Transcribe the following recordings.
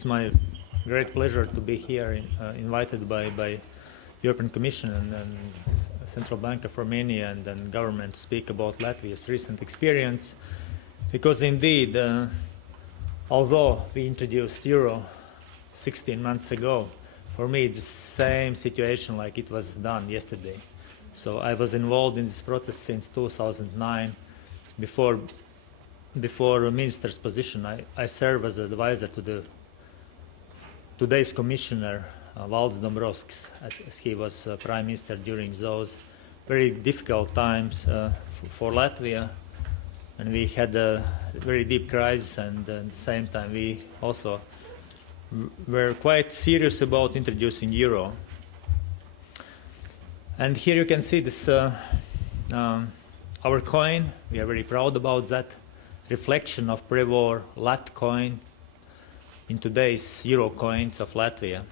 it's my great pleasure to be here, invited by European Commission and Central Bank of Romania and government to speak about Latvia's recent experience, because indeed, although we introduced euro 16 months ago, for me it's the same situation like it was done yesterday. So I was involved in this process since 2009. Before a minister's position, I served as an advisor to the today's commissioner, Valdis Dombrovskis, as he was prime minister during those very difficult times for Latvia. And we had a very deep crisis, and at the same time we also were quite serious about introducing euro. And here you can see this our coin. We are very proud about that reflection of pre-war Lat coin in today's euro coins of Latvia.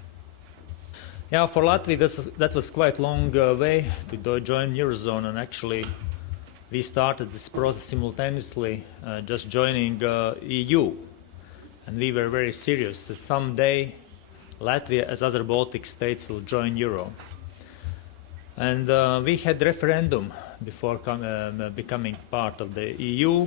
Yeah, for Latvia that was quite a long way to join eurozone, and actually we started this process simultaneously, just joining EU, and we were very serious that someday Latvia, as other Baltic states, will join euro. And we had referendum before becoming part of the EU,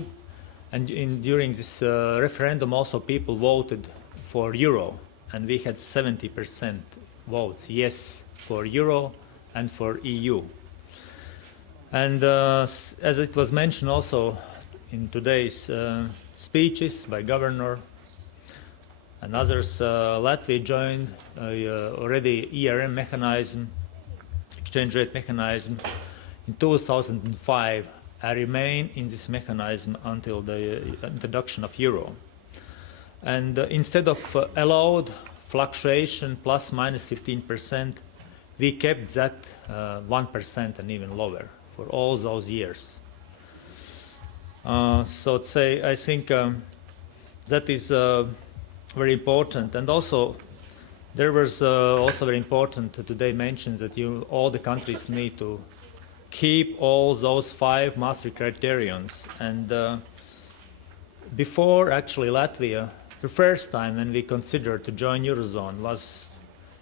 and during this referendum also people voted for euro, and we had 70% votes yes for euro and for EU. And as it was mentioned also in today's speeches by governor and others, Latvia joined already ERM mechanism, exchange rate mechanism, in 2005. I remain in this mechanism until the introduction of euro. And instead of allowed fluctuation plus minus 15%, we kept that 1% and even lower for all those years. So to say, I think that is very important. And also, there was also very important today mentioned that all the countries need to keep all those 5 Maastricht criterions. And before actually Latvia, the first time when we considered to join eurozone was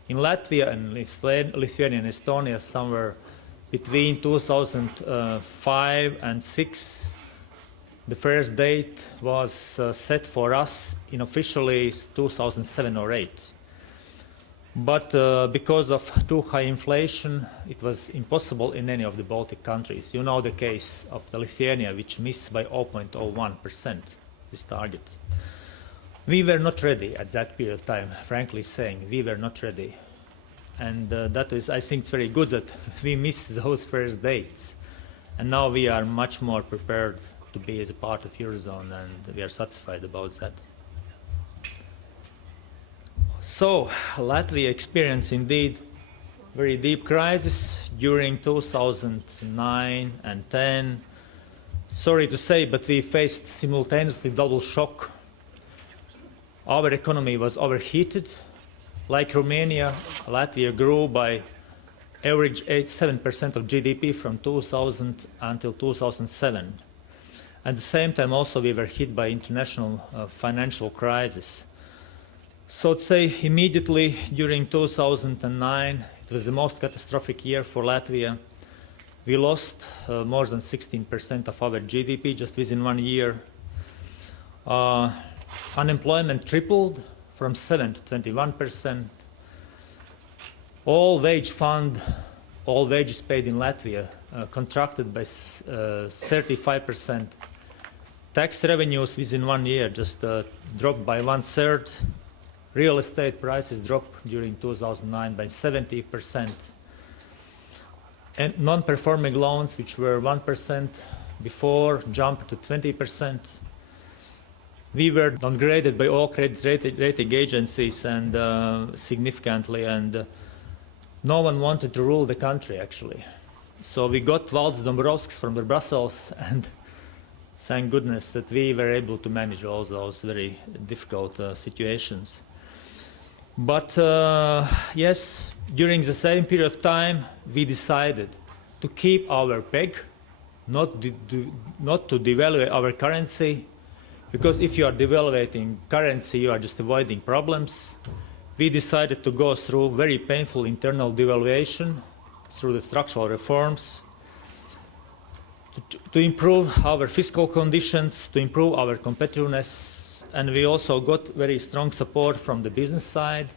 in Latvia and Lithuania and Estonia somewhere between 2005 and 2006. The first date was set for us in officially 2007 or 2008. But because of too high inflation, it was impossible in any of the Baltic countries. You know the case of the Lithuania, which missed by 0.01% this target. We were not ready at that period of time, frankly saying, we were not ready. And that is, I think it's very good that we missed those first dates. And now we are much more prepared to be as a part of eurozone, and we are satisfied about that. So Latvia experienced indeed very deep crisis during 2009 and 10. Sorry to say, but we faced simultaneously double shock. Our economy was overheated. Like Romania, Latvia grew by average 7% of GDP from 2000 until 2007. At the same time also we were hit by international financial crisis. So to say, immediately during 2009, it was the most catastrophic year for Latvia. We lost more than 16% of our GDP just within 1 year. Unemployment tripled from 7 to 21%. All wages paid in Latvia contracted by 35%. Tax revenues within 1 year just dropped by 1/3. Real estate prices dropped during 2009 by 70%. And non-performing loans, which were 1% before, jumped to 20%. We were downgraded by all credit rating agencies and significantly, and no one wanted to rule the country actually. So we got Valdis Dombrovskis from Brussels, and thank goodness that we were able to manage all those very difficult situations. But yes, during the same period of time, we decided to keep our peg, not to devalue our currency. because if you are devaluing currency, you are just avoiding problems. We decided to go through very painful internal devaluation through the structural reforms to improve our fiscal conditions, to improve our competitiveness, and we also got very strong support from the business side,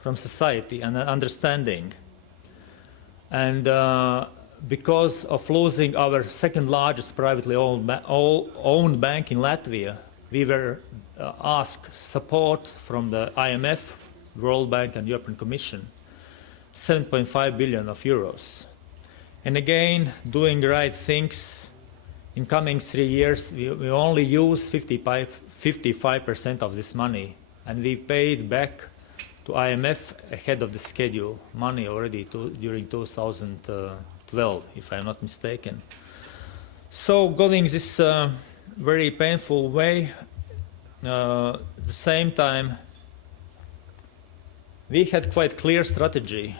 from society, and understanding. And because of losing our second largest privately owned bank in Latvia, we were asked support from the IMF, World Bank and European Commission, 7.5 billion of euros. And again, doing the right things, in coming 3 years, we only use 55% of this money, and we paid back to IMF ahead of the schedule money already during 2012, if I'm not mistaken. So going this very painful way, at the same time, we had quite clear strategy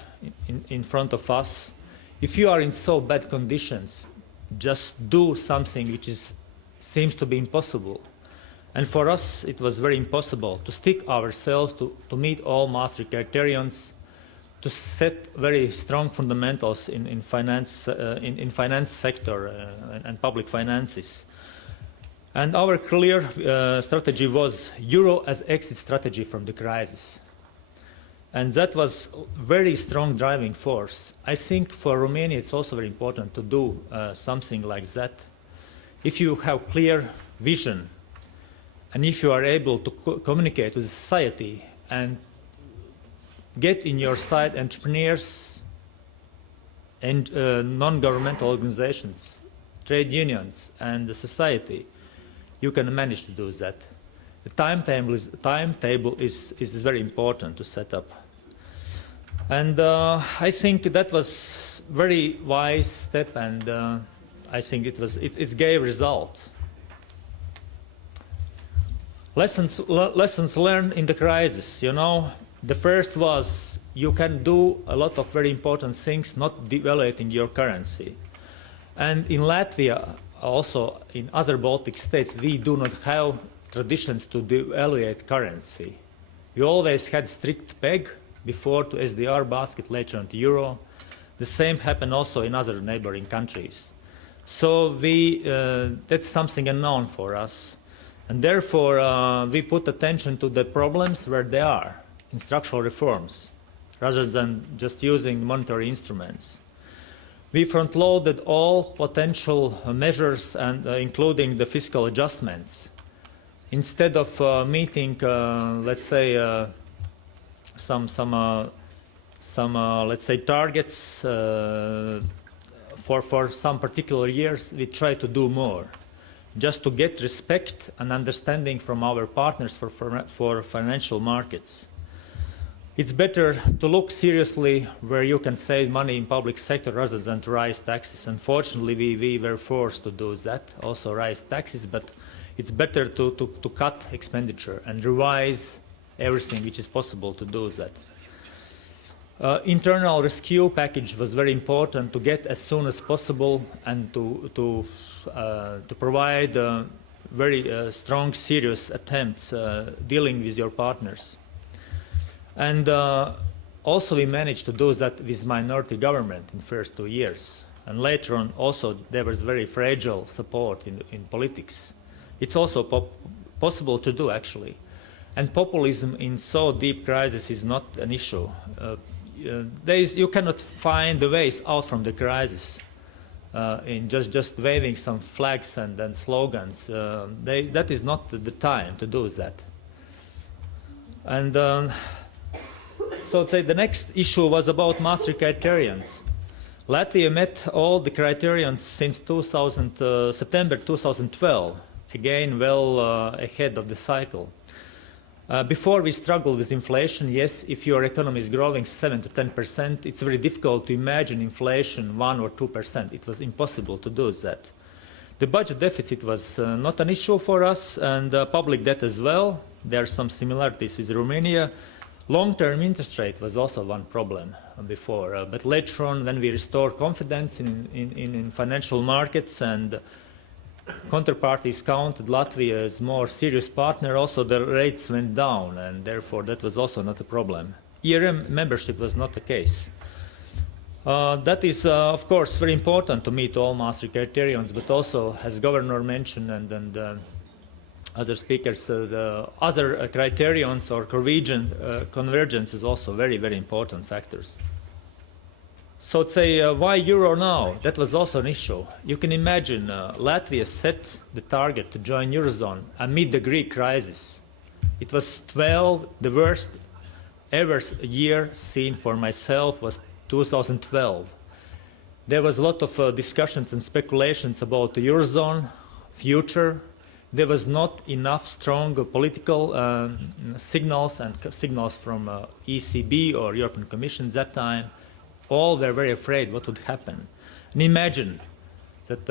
in front of us. If you are in so bad conditions, just do something which seems to be impossible. And for us, it was very impossible to stick ourselves to meet all Maastricht criterions, to set very strong fundamentals in finance sector and public finances. And our clear strategy was Euro as exit strategy from the crisis. And that was very strong driving force. I think for Romania it's also very important to do something like that. If you have clear vision, and if you are able to communicate with society and get in your side entrepreneurs and non-governmental organizations, trade unions, and the society, you can manage to do that. The timetable is very important to set up. And I think that was a very wise step, and I think it gave result. Lessons learned in the crisis, you know. The first was you can do a lot of very important things not devaluing your currency. And in Latvia, also in other Baltic states, we do not have traditions to devaluate currency. We always had strict peg before to SDR basket, later on to euro. The same happened also in other neighboring countries. So that's something unknown for us. And therefore, we put attention to the problems where they are in structural reforms, rather than just using monetary instruments. We front-loaded all potential measures, and including the fiscal adjustments. Instead of meeting, let's say, some let's say targets for some particular years, we try to do more, just to get respect and understanding from our partners for financial markets. It's better to look seriously where you can save money in public sector rather than to raise taxes. Unfortunately, we were forced to do that, also raise taxes, but it's better to cut expenditure and revise everything which is possible to do that. Internal rescue package was very important to get as soon as possible and to provide very strong, serious attempts dealing with your partners. And also we managed to do that with minority government in the first 2 years. And later on also there was very fragile support in politics. It's also possible to do, actually. And populism in so deep crisis is not an issue. You cannot find the ways out from the crisis in just waving some flags and slogans. That is not the time to do that. And so say the next issue was about Maastricht criterions. Latvia met all the criterions since September 2012, again well ahead of the cycle. Before we struggled with inflation, yes, if your economy is growing 7 to 10%, it's very difficult to imagine inflation 1 or 2%. It was impossible to do that. The budget deficit was not an issue for us, and public debt as well. There are some similarities with Romania. Long-term interest rate was also one problem before, but later on, when we restored confidence in financial markets and counterparties counted Latvia as more serious partner, also the rates went down, and therefore that was also not a problem. ERM membership was not the case. That is, of course, very important to meet all Maastricht criterions, but also, as Governor mentioned and other speakers, the other criterions or convergence is also very, very important factors. So to say, why euro now? That was also an issue. You can imagine Latvia set the target to join eurozone amid the Greek crisis. It was the worst ever year seen for myself was 2012. There was a lot of discussions and speculations about the eurozone future. There was not enough strong political signals and signals from ECB or European Commission at that time. All were very afraid what would happen. And imagine that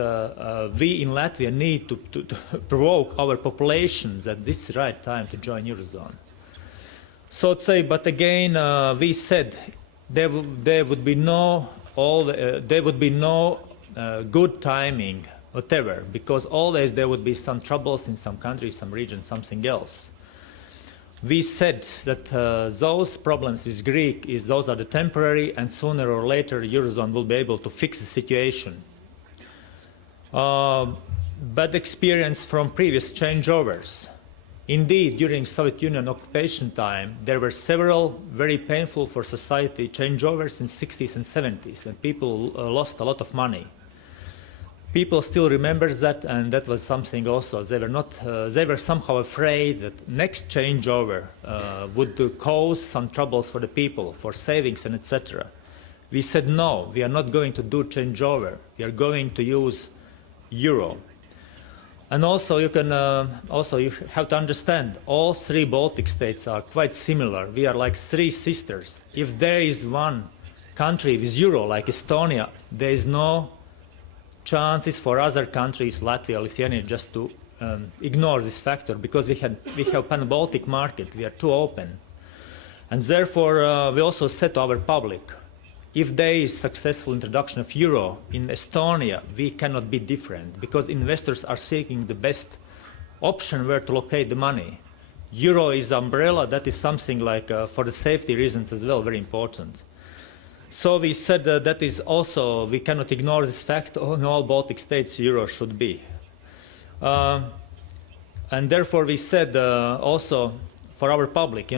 we in Latvia need to provoke our populations at this right time to join eurozone. So to say, but again, we said there would be no good timing, whatever, because always there would be some troubles in some countries, some regions, something else. We said that those problems with Greek those are the temporary, and sooner or later eurozone will be able to fix the situation. Bad experience from previous changeovers. Indeed, during Soviet Union occupation time, there were several very painful for society changeovers in the 60s and 70s when people lost a lot of money. People still remember that, and that was something also. They were somehow afraid that next changeover would cause some troubles for the people, for savings and etc. We said no, we are not going to do changeover. We are going to use euro. And also you have to understand all three Baltic states are quite similar. We are like three sisters. If there is one country with euro like Estonia, there is no chances for other countries, Latvia, Lithuania, just to ignore this factor, because we have pan-Baltic market, we are too open. And therefore, we also said to our public, if there is successful introduction of euro in Estonia, we cannot be different, because investors are seeking the best option where to locate the money. Euro is umbrella, that is something like, for the safety reasons as well, very important. So we said that is also, we cannot ignore this fact, in all Baltic states euro should be. And therefore we said also for our public,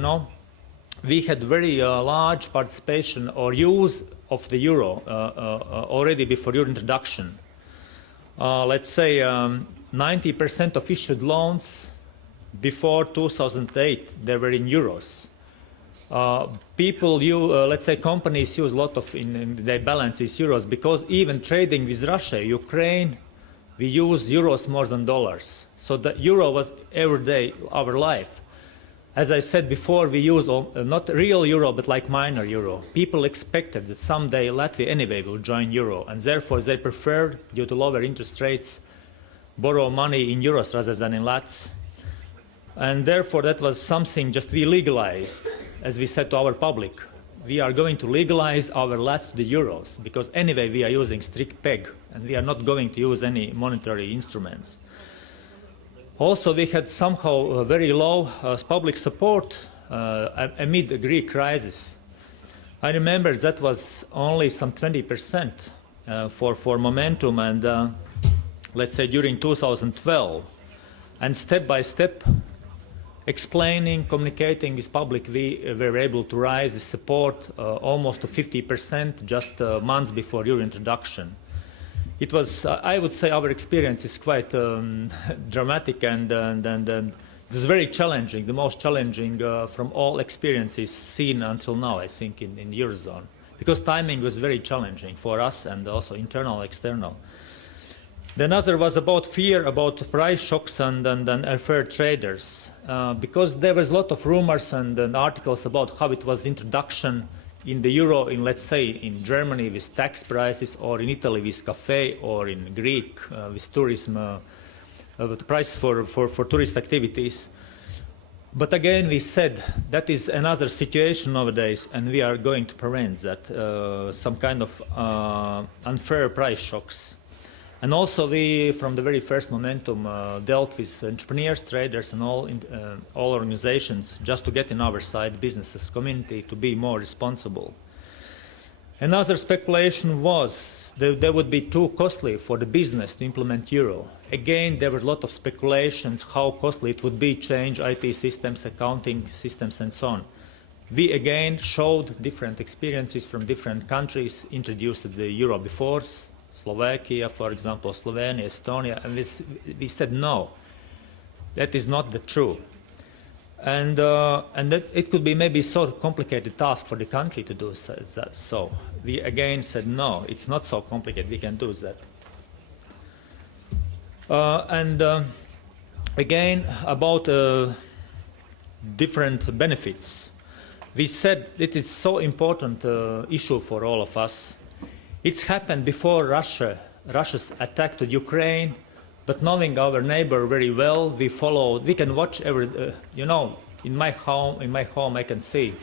we had very large participation or use of the euro already before euro introduction. Let's say 90% of issued loans before 2008, they were in euros. Let's say companies use a lot of in their balances euros, because even trading with Russia, Ukraine, we use euros more than dollars. So the euro was every day our life. As I said before, we use not real euro, but like minor euro. People expected that someday Latvia anyway will join euro, and therefore they preferred, due to lower interest rates, borrow money in euros rather than in lats. And therefore that was something just we legalized. As we said to our public, we are going to legalize our lats to the euros, because anyway we are using strict peg and we are not going to use any monetary instruments. Also, we had somehow very low public support amid the Greek crisis. I remember that was only some 20% for momentum, and let's say during 2012. And step by step, explaining, communicating with public, we were able to raise the support almost to 50% just months before your introduction. It was, I would say, our experience is quite dramatic and it was very challenging, the most challenging from all experiences seen until now, I think, in Eurozone. Because timing was very challenging for us and also internal, external. The other was about fear about price shocks and unfair traders, because there was a lot of rumors and articles about how it was introduction in the euro, in, let's say, in Germany with tax prices, or in Italy with cafe, or in Greek with tourism, the price for tourist activities. But again, we said that is another situation nowadays, and we are going to prevent that, some kind of unfair price shocks. And also we, from the very first momentum, dealt with entrepreneurs, traders, and all organizations just to get in our side, businesses, community, to be more responsible. Another speculation was that they would be too costly for the business to implement euro. Again, there were a lot of speculations how costly it would be, change IT systems, accounting systems, and so on. We again showed different experiences from different countries, introduced the euro before, Slovakia, for example, Slovenia, Estonia, and we said no, that is not the true. And that it could be maybe so complicated task for the country to do so. We again said no, it's not so complicated, we can do that. Again, about different benefits. We said it is so important issue for all of us. It's happened before Russia's attack to Ukraine, but knowing our neighbor very well, we followed. We can watch every. In my home, I can see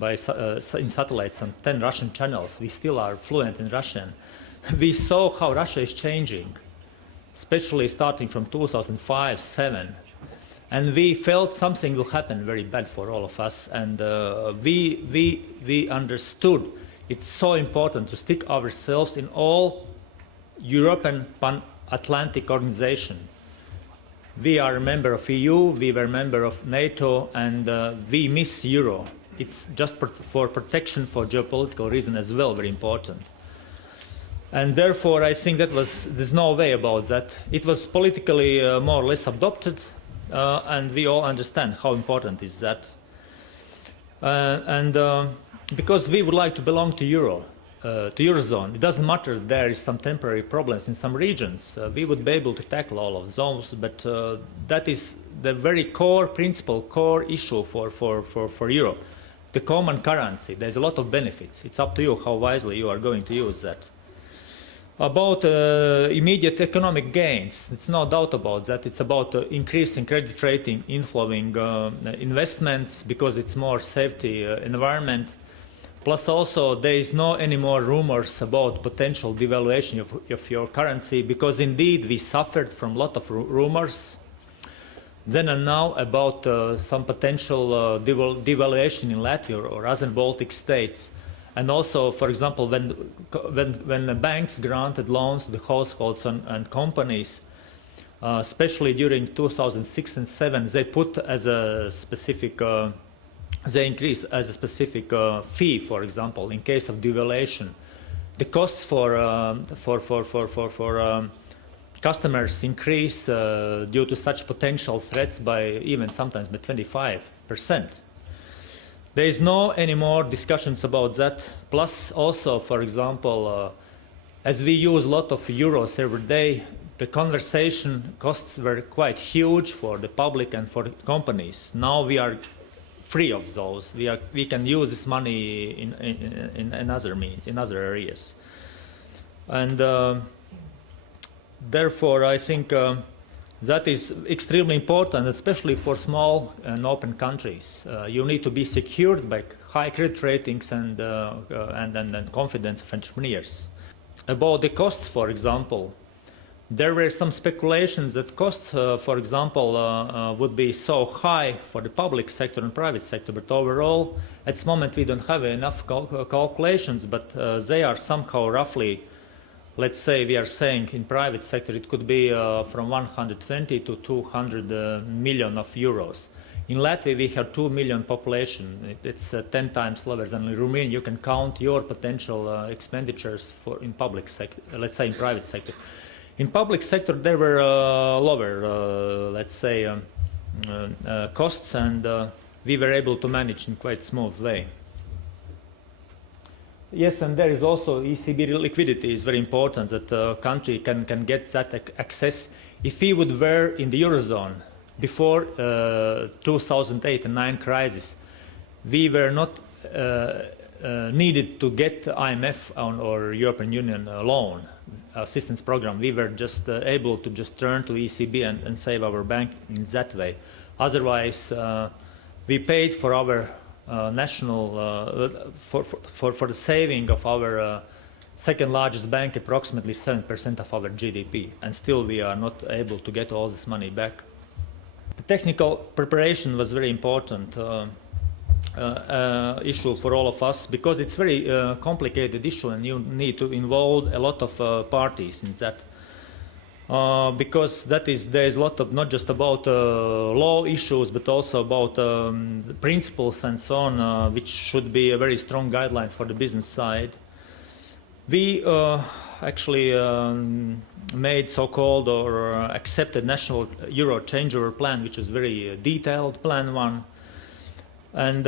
in satellites some 10 Russian channels. We still are fluent in Russian. We saw how Russia is changing, especially starting from 2005-07. And we felt something will happen very bad for all of us. And we understood it's so important to stick ourselves in all European pan-Atlantic organization. We are a member of EU, we were a member of NATO, and we miss euro. It's just for protection, for geopolitical reasons as well, very important. And therefore, I think there's no way about that. It was politically more or less adopted, and we all understand how important is that. Because we would like to belong to eurozone, it doesn't matter if there is some temporary problems in some regions. We would be able to tackle all of those, but that is the very core principle, core issue for euro. The common currency, there's a lot of benefits. It's up to you how wisely you are going to use that. About immediate economic gains, it's no doubt about that. It's about increasing credit rating, inflowing investments, because it's more safety environment. Plus also there is no any more rumors about potential devaluation of your currency, because indeed we suffered from a lot of rumors then and now about some potential devaluation in Latvia or other Baltic states. And also, for example, when the banks granted loans to the households and companies, especially during 2006 and 2007, they put as a specific they increase as a specific fee, for example, in case of devaluation. The costs for customers increase due to such potential threats by even sometimes by 25%. There is no any more discussions about that. Plus also, for example, as we use a lot of euros every day, the conversation costs were quite huge for the public and for the companies. Now we are free of those. We can use this money in other areas, and therefore I think that is extremely important, especially for small and open countries. You need to be secured by high credit ratings and confidence of entrepreneurs. About the costs, for example, there were some speculations that costs, for example, would be so high for the public sector and private sector, but overall, at this moment we don't have enough calculations, but they are somehow roughly, let's say we are saying in private sector it could be from 120 to 200 million of euros. In Latvia we have 2 million population. It's 10 times lower than in Romania. You can count your potential expenditures in public sector, let's say in private sector. In public sector there were lower, let's say, costs, and we were able to manage in quite smooth way. Yes, and there is also ECB liquidity is very important, that the country can get that access. If we would were in the eurozone before 2008 and 2009 crisis, we were not needed to get IMF or European Union loan assistance program. We were just able to just turn to ECB and save our bank in that way. Otherwise, we paid for our national for the saving of our second largest bank, approximately 7% of our GDP, and still we are not able to get all this money back. The technical preparation was very important issue for all of us, because it's very complicated issue and you need to involve a lot of parties in that. Because there is a lot of not just about law issues, but also about the principles and so on, which should be a very strong guidelines for the business side. We actually made so-called or accepted national euro changeover plan, which is very detailed plan one. And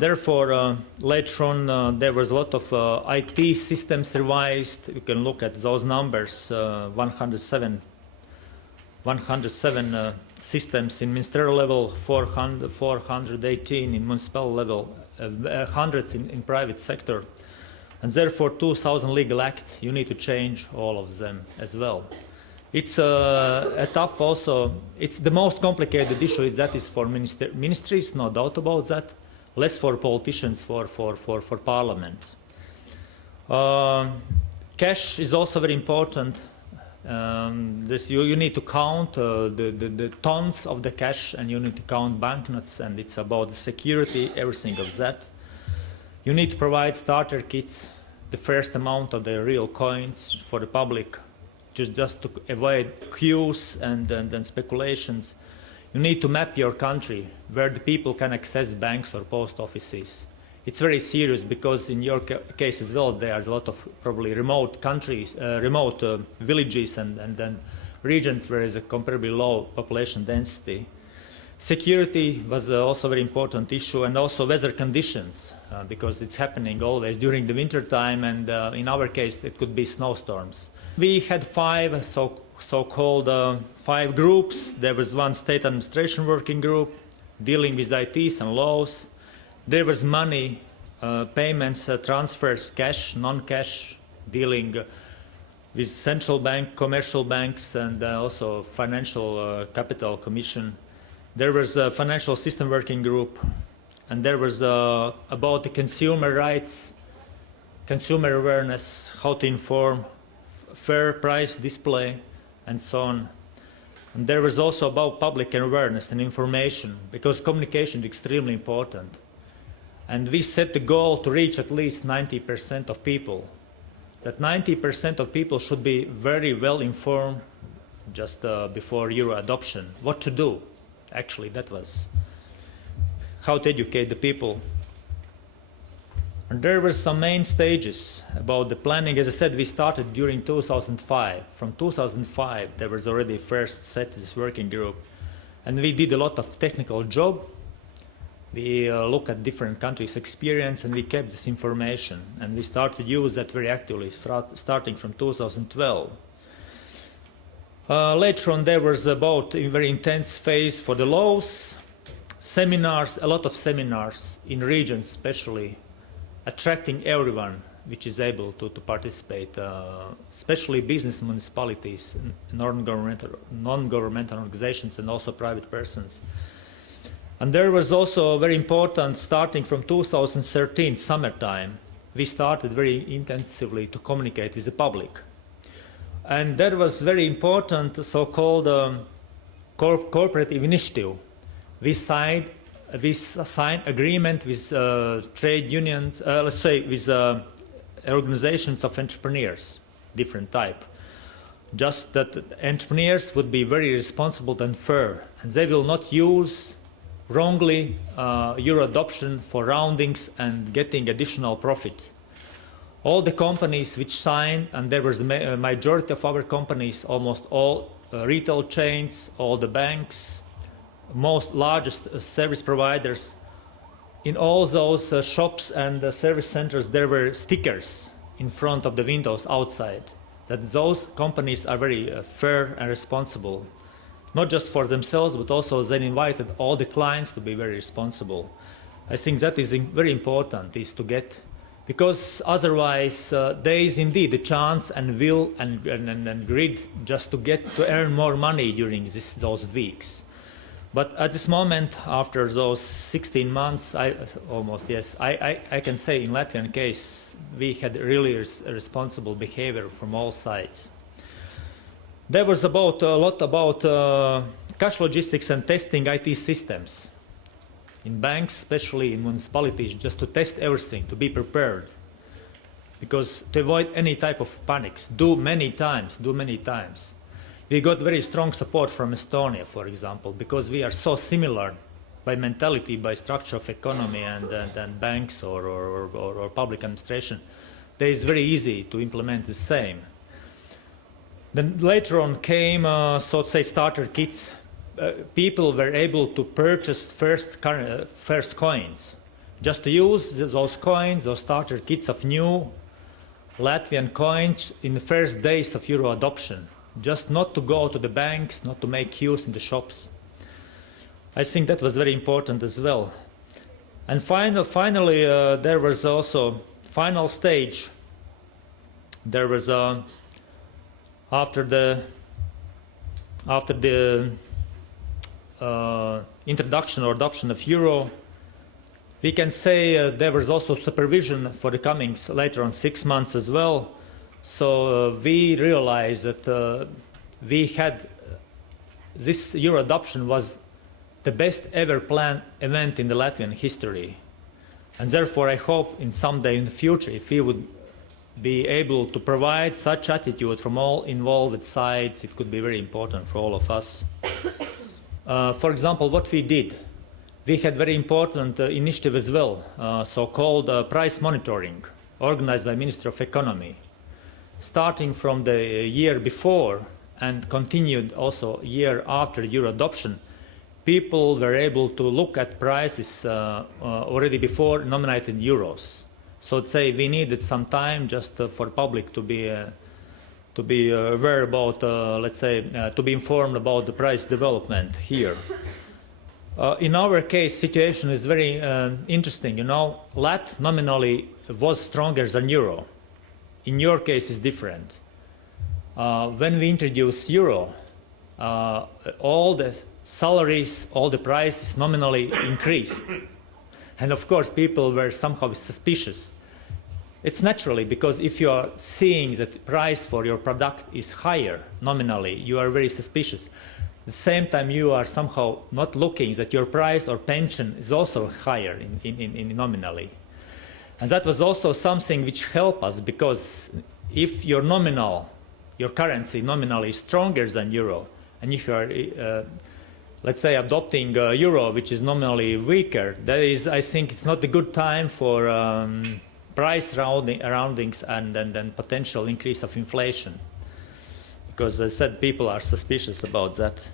therefore, later on, there was a lot of IT systems revised. You can look at those numbers, 107 systems in ministerial level, 418 in municipal level, hundreds in private sector. And therefore, 2,000 legal acts, you need to change all of them as well. It's a tough also, it's the most complicated issue, that is for ministries, no doubt about that, less for politicians, for parliament. Cash is also very important. You need to count the tons of the cash, and you need to count banknotes, and it's about the security, everything of that. You need to provide starter kits, the first amount of the real coins for the public, just to avoid queues and speculations. You need to map your country where the people can access banks or post offices. It's very serious because in your case as well, there's a lot of probably remote countries, remote villages and then regions where there is a comparably low population density. Security was also a very important issue, and also weather conditions, because it's happening always during the winter time, and in our case it could be snowstorms. We had five so-called five groups. There was one state administration working group dealing with ITs and laws. There was money, payments, transfers, cash, non-cash, dealing with central bank, commercial banks, and also financial capital commission. There was a financial system working group, and there was about the consumer rights, consumer awareness, how to inform, fair price display, and so on. And there was also about public awareness and information, because communication is extremely important. And we set the goal to reach at least 90% of people. That 90% of people should be very well informed just before euro adoption. What to do? Actually, that was how to educate the people. And there were some main stages about the planning. As I said, we started during 2005. From 2005, there was already first set this working group. And we did a lot of technical job. We looked at different countries' experience, and we kept this information. And we started to use that very actively, starting from 2012. Later on, there was about a very intense phase for the laws, seminars, a lot of seminars in regions especially, attracting everyone which is able to participate, especially business municipalities, non-governmental organizations, and also private persons. And there was also very important, starting from 2013, summertime, we started very intensively to communicate with the public. And that was very important, so-called cooperative initiative. We signed agreement with trade unions, let's say with organizations of entrepreneurs, different type. Just that entrepreneurs would be very responsible and fair, and they will not use wrongly euro adoption for roundings and getting additional profit. All the companies which signed, and there was a majority of our companies, almost all retail chains, all the banks, most largest service providers, in all those shops and service centers, there were stickers in front of the windows outside that those companies are very fair and responsible, not just for themselves, but also they invited all the clients to be very responsible. I think that is very important, is to get, because otherwise there is indeed a chance and will and greed just to earn more money during those weeks. But at this moment, after those 16 months, I can say in Latvian case, we had really responsible behavior from all sides. There was a lot about cash logistics and testing IT systems. In banks, especially in municipalities, just to test everything, to be prepared. Because to avoid any type of panics, do many times. We got very strong support from Estonia, for example, because we are so similar by mentality, by structure of economy and banks or public administration. It is very easy to implement the same. Then later on came, so to say, starter kits. People were able to purchase first coins, just to use those coins or starter kits of new Latvian coins in the first days of euro adoption, just not to go to the banks, not to make queues in the shops. I think that was very important as well. And finally, there was also final stage. There was after the introduction or adoption of euro, we can say there was also supervision for the coming later on 6 months as well. So we realized that we had this euro adoption was the best ever planned event in the Latvian history. And therefore I hope in someday in the future, if we would be able to provide such attitude from all involved sides, it could be very important for all of us. For example, what we did, we had very important initiative as well, so-called price monitoring, organized by Minister of Economy. Starting from the year before and continued also year after euro adoption, people were able to look at prices already before nominated euros. So to say, we needed some time just for public to be aware about, let's say, to be informed about the price development here. In our case, situation is very interesting. You know, Lat nominally was stronger than euro. In your case, it's different. When we introduced euro, all the salaries, all the prices nominally increased. And of course, people were somehow suspicious. It's naturally because if you are seeing that the price for your product is higher nominally, you are very suspicious. At the same time, you are somehow not looking that your price or pension is also higher in nominally. And that was also something which helped us, because if your nominal, your currency nominally is stronger than euro, and if you are, let's say, adopting euro, which is nominally weaker, that is, I think it's not a good time for price roundings and potential increase of inflation. Because as I said, people are suspicious about that.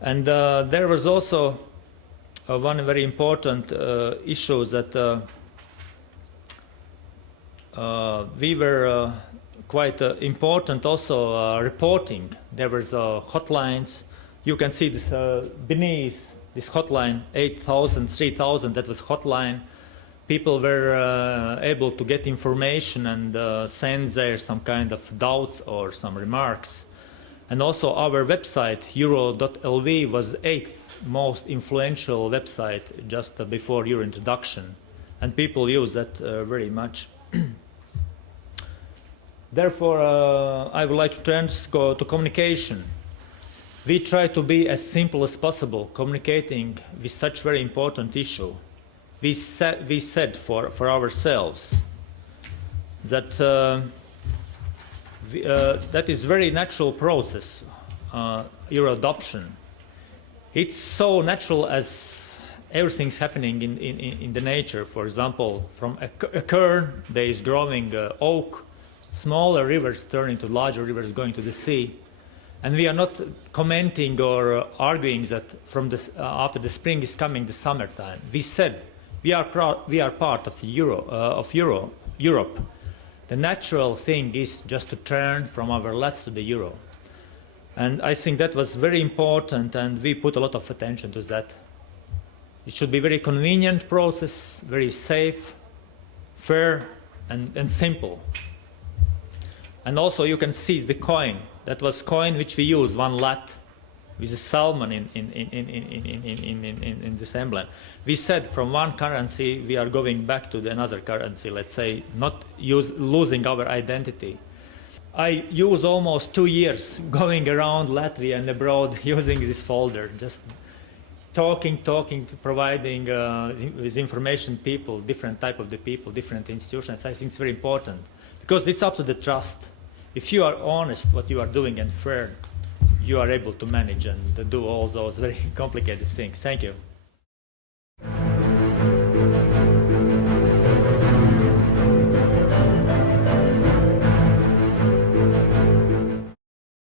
And there was also one very important issue that we were quite important also reporting. There was hotlines. You can see this beneath this hotline, 8,000, 3,000, that was hotline. People were able to get information and send there some kind of doubts or some remarks. And also our website, euro.lv, was 8th most influential website just before your introduction. And people use that very much. Therefore, I would like to turn to communication. We try to be as simple as possible communicating with such very important issue. We said for ourselves that that is very natural process, euro adoption. It's so natural as everything's happening in the nature. For example, from a kern there is growing oak, smaller rivers turn into larger rivers going to the sea. And we are not commenting or arguing that from this, after the spring is coming the summertime. We said we are part of Europe. The natural thing is just to turn from our Lats to the euro. And I think that was very important, and we put a lot of attention to that. It should be a very convenient process, very safe, fair, and simple. And also you can see the coin. That was coin which we use, 1 lat. with a salmon in this emblem. We said from one currency we are going back to another currency, let's say, not losing our identity. I use almost 2 years going around Latvia and abroad using this folder, just talking, providing with information people, different type of the people, different institutions. I think it's very important because it's up to the trust. If you are honest what you are doing and fair, you are able to manage and do all those very complicated things. Thank you.